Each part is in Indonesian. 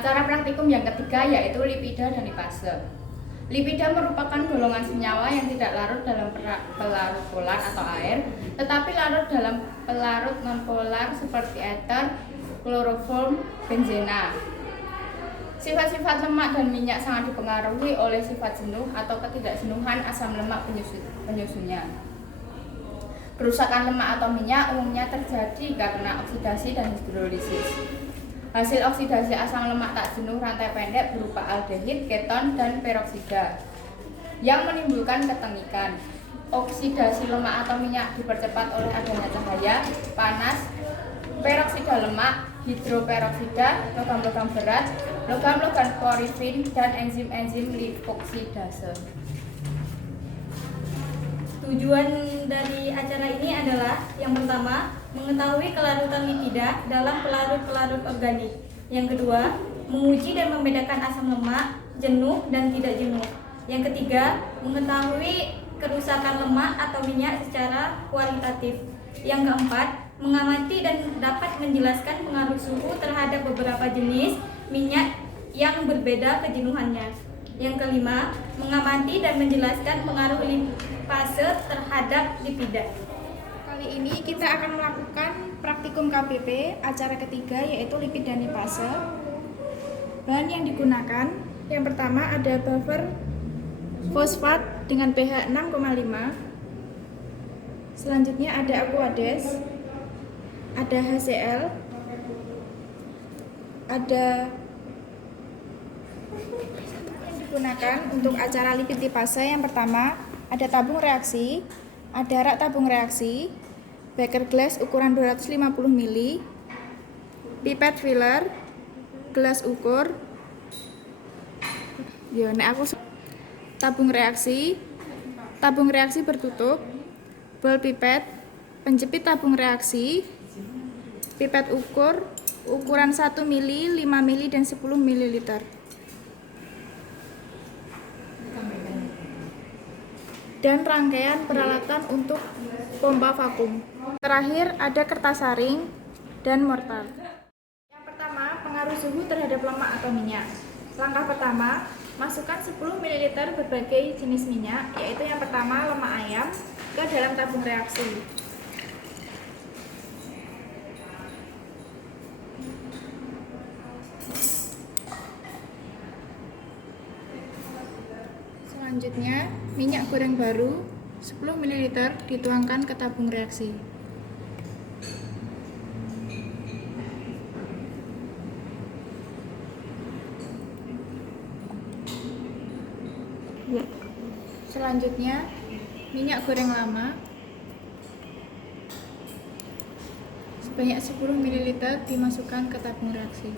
Acara praktikum yang ketiga yaitu lipida dan lipase. Lipida merupakan golongan senyawa yang tidak larut dalam pelarut polar atau air, tetapi larut dalam pelarut nonpolar seperti ether, kloroform, benzena. Sifat-sifat lemak dan minyak sangat dipengaruhi oleh sifat jenuh atau ketidakjenuhan asam lemak penyusunnya. Kerusakan lemak atau minyak umumnya terjadi karena oksidasi dan hidrolisis. Hasil oksidasi asam lemak tak jenuh rantai pendek berupa aldehid, keton, dan peroksida yang menimbulkan ketengikan. Oksidasi lemak atau minyak dipercepat oleh adanya cahaya, panas, peroksida lemak, hidroperoksida, logam-logam berat, logam-logam klorofil, dan enzim-enzim lipoksidase. Tujuan dari acara ini adalah yang pertama, mengetahui kelarutan lipida dalam pelarut-pelarut organik. Yang kedua, menguji dan membedakan asam lemak, jenuh dan tidak jenuh. Yang ketiga, mengetahui kerusakan lemak atau minyak secara kualitatif. Yang keempat, mengamati dan dapat menjelaskan pengaruh suhu terhadap beberapa jenis minyak yang berbeda kejenuhannya. Yang kelima, mengamati dan menjelaskan pengaruh lipase terhadap lipida. Kali ini kita akan melakukan praktikum KBP acara ketiga yaitu lipid dan lipase. Bahan yang digunakan yang pertama ada buffer fosfat dengan pH 6,5. Selanjutnya ada Aquades, ada HCl, ada yang digunakan untuk acara lipid lipase. Yang pertama ada tabung reaksi, ada rak tabung reaksi, beker glass ukuran 250 ml, pipet filler, gelas ukur, tabung reaksi bertutup, bol pipet, penjepit tabung reaksi, pipet ukur ukuran 1 ml, 5 ml, dan 10 ml. Dan rangkaian peralatan untuk pompa vakum. Terakhir ada kertas saring dan mortar. Yang pertama, pengaruh suhu terhadap lemak atau minyak. Langkah pertama, masukkan 10 ml berbagai jenis minyak, yaitu yang pertama lemak ayam ke dalam tabung reaksi. Selanjutnya, minyak goreng baru 10 ml dituangkan ke tabung reaksi. Selanjutnya, minyak goreng lama sebanyak 10 ml dimasukkan ke tabung reaksi.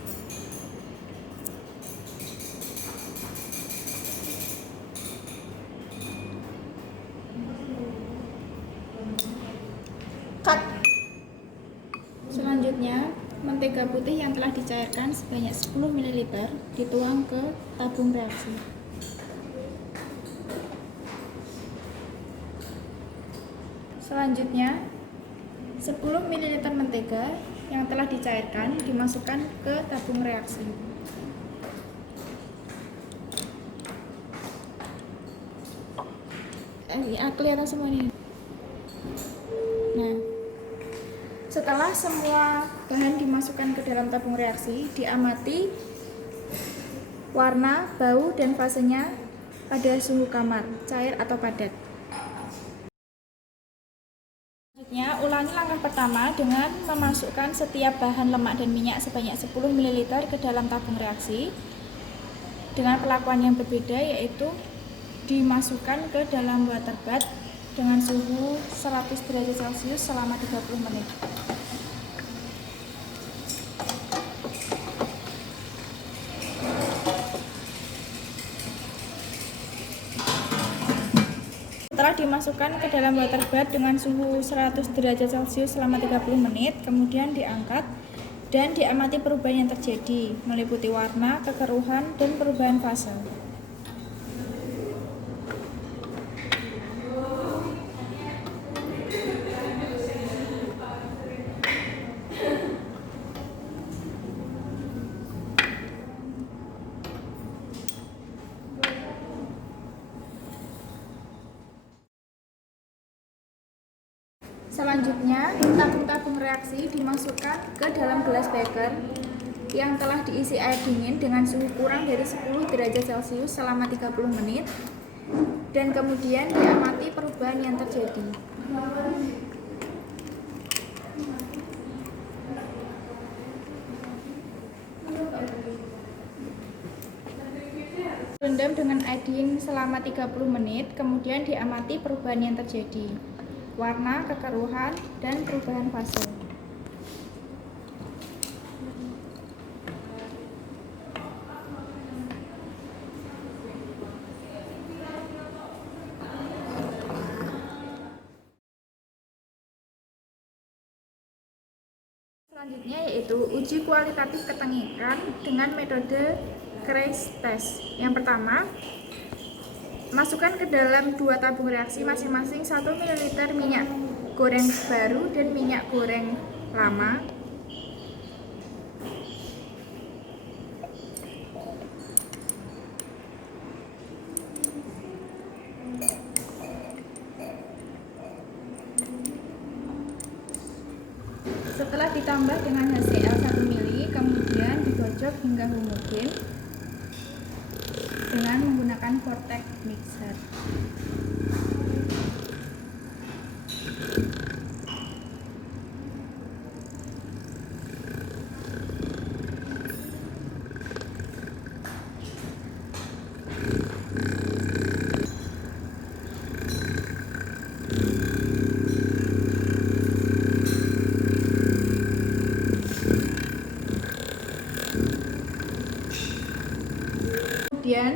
Selanjutnya, mentega putih yang telah dicairkan sebanyak 10 ml dituang ke tabung reaksi. Selanjutnya, 10 ml mentega yang telah dicairkan dimasukkan ke tabung reaksi. Kelihatan semua nih. Nah, setelah semua bahan dimasukkan ke dalam tabung reaksi, diamati warna, bau, dan fasenya pada suhu kamar, cair atau padat. Selanjutnya, ulangi langkah pertama dengan memasukkan setiap bahan lemak dan minyak sebanyak 10 ml ke dalam tabung reaksi dengan perlakuan yang berbeda, yaitu dimasukkan ke dalam water bath dengan suhu 100 derajat Celcius selama 30 menit. Setelah dimasukkan ke dalam water bath dengan suhu 100 derajat Celcius selama 30 menit, kemudian diangkat dan diamati perubahan yang terjadi, meliputi warna, kekeruhan, dan perubahan fase. Selanjutnya, tabung-tabung reaksi dimasukkan ke dalam gelas beker yang telah diisi air dingin dengan suhu kurang dari 10 derajat Celcius selama 30 menit dan kemudian diamati perubahan yang terjadi. Rendam dengan air dingin selama 30 menit, kemudian diamati perubahan yang terjadi. Warna, kekeruhan, dan perubahan fase. Selanjutnya yaitu uji kualitatif ketengikan dengan metode crash test. Yang pertama, masukkan ke dalam 2 tabung reaksi masing-masing 1 ml minyak goreng baru dan minyak goreng lama. Setelah ditambah dengan HCl 1 ml, kemudian digocok hingga homogen dengan menggunakan vortex mixer. Kemudian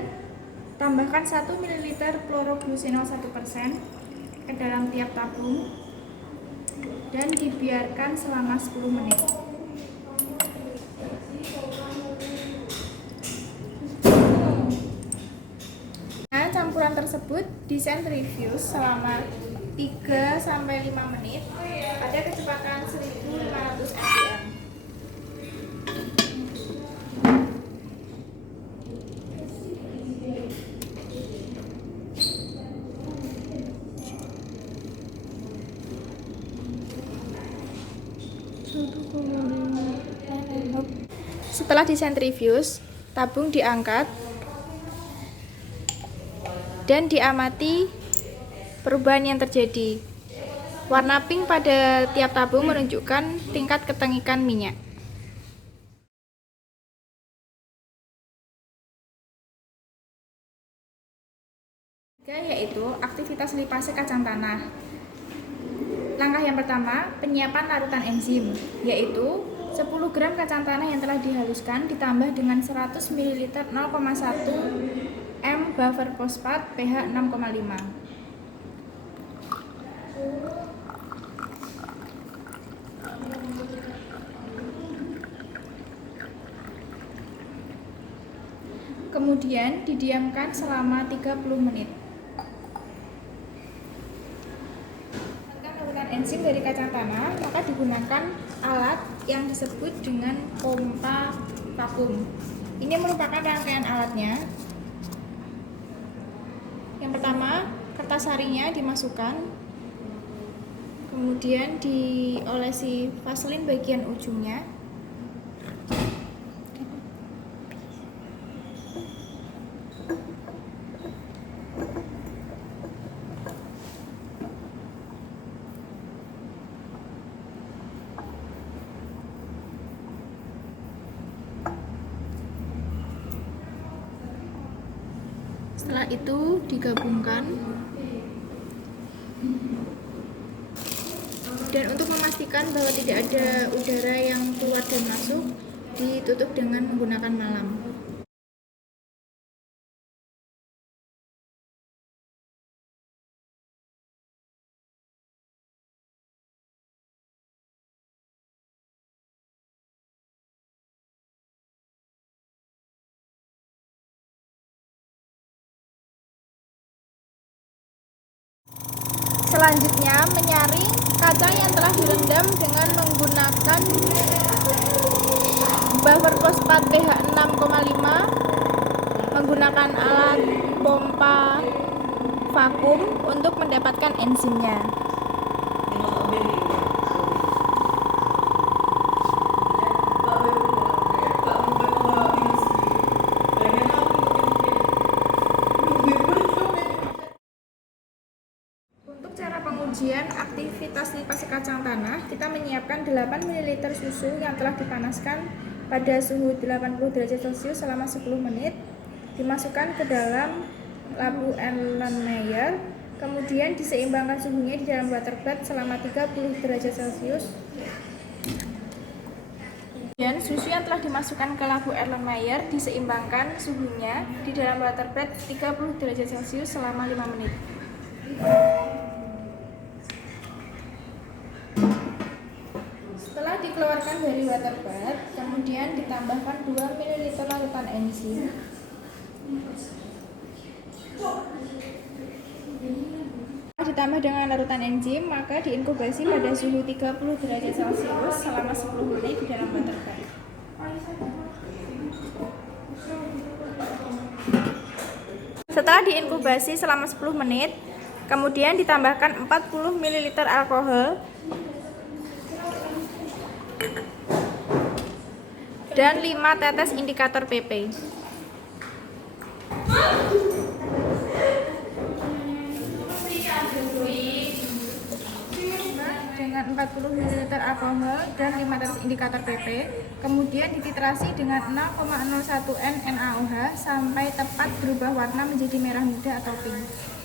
tambahkan 1 ml kloroglusenol 1% ke dalam tiap tabung dan dibiarkan selama 10 menit. Nah, campuran tersebut disentrifuge selama 3-5 menit pada kecepatan 1500 rpm. Setelah disentrifuge, tabung diangkat dan diamati perubahan yang terjadi. Warna pink pada tiap tabung menunjukkan tingkat ketengikan minyak. Yaitu aktivitas lipase kacang tanah. Langkah yang pertama, penyiapan larutan enzim, yaitu 10 gram kacang tanah yang telah dihaluskan ditambah dengan 100 ml 0,1 m buffer fosfat pH 6,5. Kemudian didiamkan selama 30 menit. Enzim dari kacang tanah, maka digunakan alat yang disebut dengan pompa vakum. Ini merupakan rangkaian alatnya. Yang pertama, kertas sarinya dimasukkan, kemudian diolesi vaselin bagian ujungnya. Setelah itu digabungkan, dan untuk memastikan bahwa tidak ada udara yang keluar dan masuk, ditutup dengan menggunakan malam. Selanjutnya, menyaring kacang yang telah direndam dengan menggunakan buffer fosfat pH 6,5 menggunakan alat pompa vakum untuk mendapatkan enzimnya. Untuk cara pengujian aktivitas lipas kacang tanah, kita menyiapkan 8 ml susu yang telah dipanaskan pada suhu 80 derajat Celcius selama 10 menit, dimasukkan ke dalam lampu Erlenmeyer, kemudian diseimbangkan suhunya di dalam water bath selama 30 derajat Celcius. Kemudian susu yang telah dimasukkan ke lampu Erlenmeyer diseimbangkan suhunya di dalam water bath 30 derajat Celcius selama 5 menit. Setelah dikeluarkan dari water bath, kemudian ditambahkan 2 ml larutan enzim. Setelah ditambah dengan larutan enzim, maka diinkubasi pada suhu 30 derajat Celcius selama 10 menit di dalam water bath. Setelah diinkubasi selama 10 menit, kemudian ditambahkan 40 ml alkohol dan 5 tetes indikator PP. Dengan 40 ml alkohol dan 5 tetes indikator PP, kemudian dititrasi dengan 0,01 N NaOH sampai tepat berubah warna menjadi merah muda atau pink.